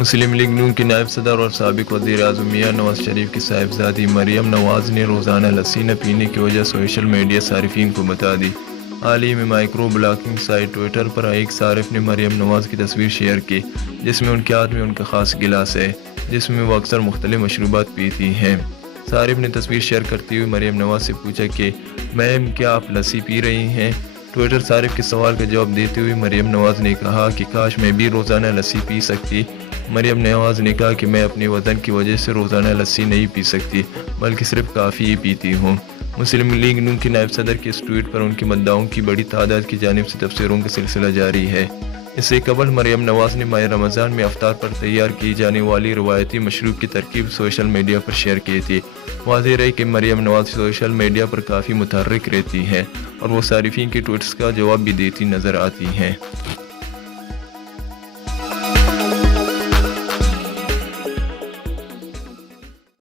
مسلم league نون کے نائب صدر اور سابق وزیر اعظم میاں نواز شریف کی صاحبزادی مریم نواز نے روزانہ لسی نہ پینے کی وجہ سوشل میڈیا صارفین کو بتا دی۔ حال ہی میں مائکرو بلاگنگ سائٹ ٹویٹر پر ایک صارف نے مریم نواز کی تصویر شیئر کی، جس میں ان کے ہاتھ میں ان کا خاص گلاس ہے جس میں وہ اکثر مختلف مشروبات پیتی ہیں۔ صارف نے تصویر شیئر کرتے ہوئے مریم نواز سے پوچھا کہ میم کیا آپ لسی پی رہی ہیں؟ ٹویٹر صارف کے سوال کا جواب دیتے ہوئے مریم نواز نے کہا کہ کاش میں بھی روزانہ لسی پی سکتی۔ مریم نواز نے کہا کہ میں اپنے وزن کی وجہ سے روزانہ لسی نہیں پی سکتی بلکہ صرف کافی ہی پیتی ہوں۔ مسلم لیگ نون کے نائب صدر کے اس ٹویٹ پر ان کے مدعوؤں کی بڑی تعداد کی جانب سے تبصروں کا سلسلہ جاری ہے۔ اس سے قبل مریم نواز نے ماہ رمضان میں افطار پر تیار کی جانے والی روایتی مشروب کی ترکیب سوشل میڈیا پر شیئر کی تھی۔ واضح رہے کہ مریم نواز سوشل میڈیا پر کافی متحرک رہتی ہیں اور وہ صارفین کے ٹویٹس کا جواب بھی دیتی نظر آتی ہیں۔